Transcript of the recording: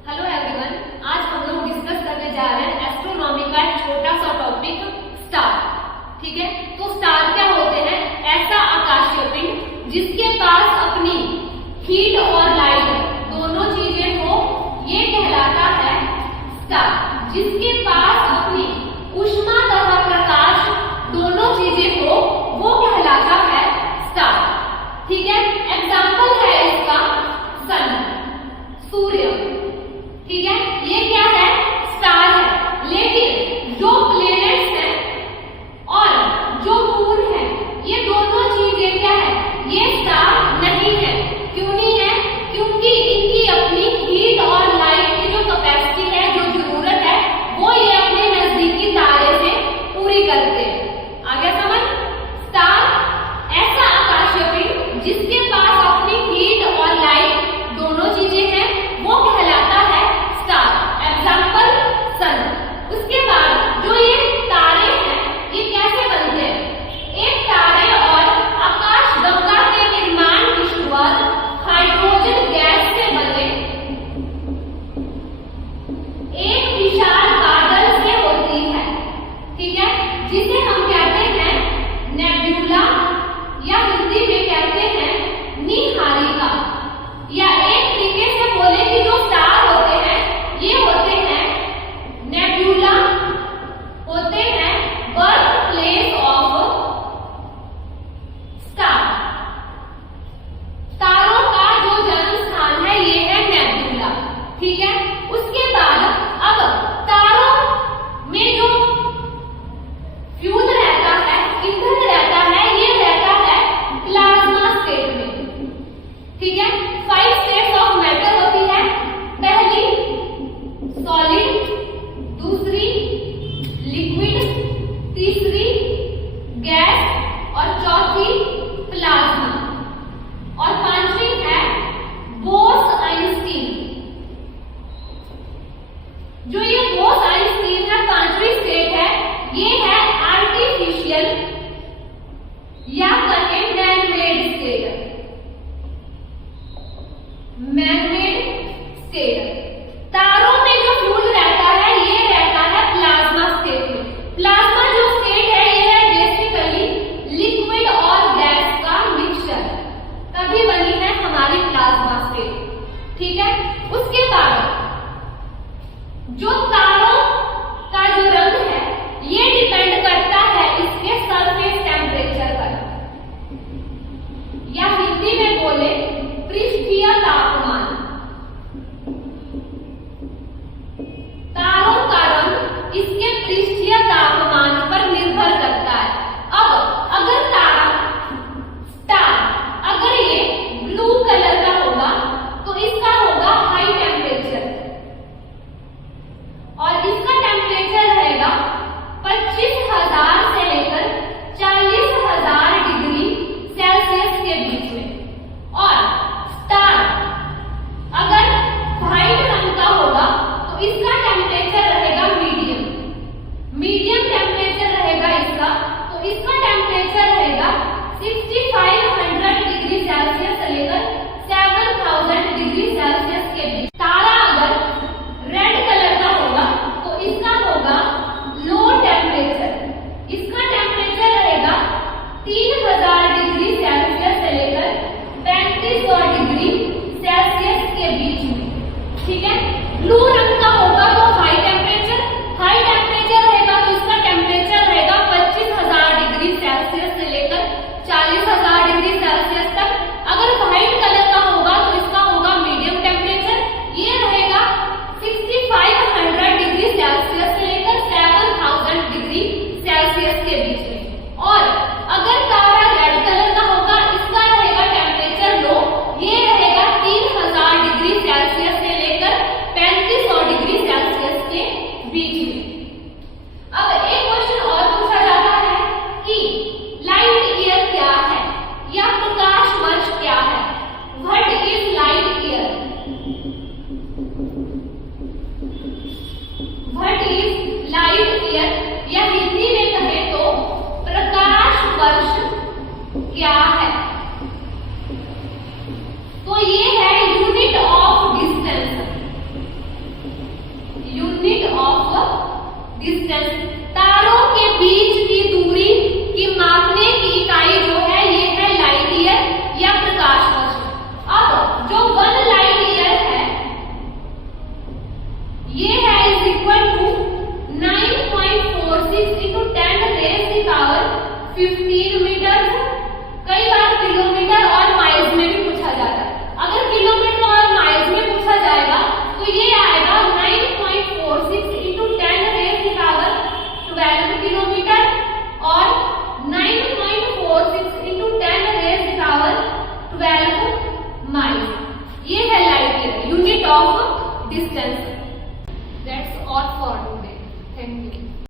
Hello everyone, आज हम लोग डिस्कस करने जा रहे हैं एस्ट्रोनॉमी का एक छोटा सा टॉपिक स्टार। ठीक है, तो स्टार क्या होते हैं? ऐसा आकाशीय पिंड जिसके पास अपनी हीट और लाइट दोनों चीजें हो, ये कहलाता है स्टार। जिसके पास अपनी ऊष्मा तथा प्रकाश दोनों चीजें हो, वो कहलाता है स्टार। ठीक है, एग्जाम्पल है इसका सन, सूर्य। ठीक है, ये क्या है? स्टार है। लेकिन जो प्लेनेट्स हैं और जो मून है, ये दोनों चीजें क्या है? ये स्टार नहीं है। क्यों नहीं है? क्योंकि इनकी अपनी हीट और लाइट की जो कैपेसिटी है, जो जरूरत है, वो ये अपने नजदीकी तारे से पूरी करते हैं। आगे समझ? स्टार ऐसा आकाशीय पिंड जिसके पास अपनी हीट और लाइट दोनों चीजें हैं, वो कहलाता है स्टार। Example sun. उसके बाद जो ये तारे हैं, ये कैसे बनते हैं? एक तारे और आकाशगंगा के निर्माण की शुरुआत हाइड्रोजन गैस से बने एक विशाल बादल से होती है। ठीक है, जिसे हम कहते हैं नेबुला, या हिंदी में कहते हैं निहारिका। या एक तरीके से बोले कि जो स्टार होते हैं, ये होते हैं नेबुला, होते हैं बर्थ प्लेस ऑफ स्टार। तारों का जो जन्म स्थान है, ये है नेबुला। ठीक है, उसके बाद अब तारों में जो फ्यूल रहता है, ईंधन रहता है, ये रहता है प्लाज्मा स्टेट में। ठीक है, 5 स्टेट्स ऑफ मैटर होती है। पहली सॉलिड, दूसरी लिक्विड, तीसरी गैस और चौथी प्लाज्मा, और पांचवी है बोस-आइंस्टीन। जो ये बोस-आइंस्टीन है, पांचवी स्टेट है, ये है आर्टिफिशियल या कहें मैनमेड स्टेट। Manmade state. तारों में जो फ्यूल रहता है, ये रहता है प्लाज्मा स्टेट में। प्लाज्मा जो स्टेट है, ये है बेसिकली लिक्विड और गैस का मिक्सचर, तभी बनी है हमारी प्लाज्मा स्टेट। ठीक है, उसके बाद जो तारों का जो रंग है, ये डिपेंड करता है इसके सरफेस टेम्परेचर पर, या हिंदी में बोले पृष्ठीय तापमान। तारों का रंग इसके पृष्ठीय तापमान पर निर्भर करता है। अब अगर तारा स्टार अगर ये ब्लू कलर का होगा, तो इसका होगा हाई टेम्परेचर। 15 मीटर, कई बार किलोमीटर और माइल्स में भी पूछा जाता है। अगर किलोमीटर और माइल्स में पूछा जाएगा तो ये आएगा 9.46 इंटू 10 रेज़ की पावर 12 किलोमीटर और 9.46 इंटू 10 रेज़ की पावर 12 माइल्स। ये है light year, unit of distance.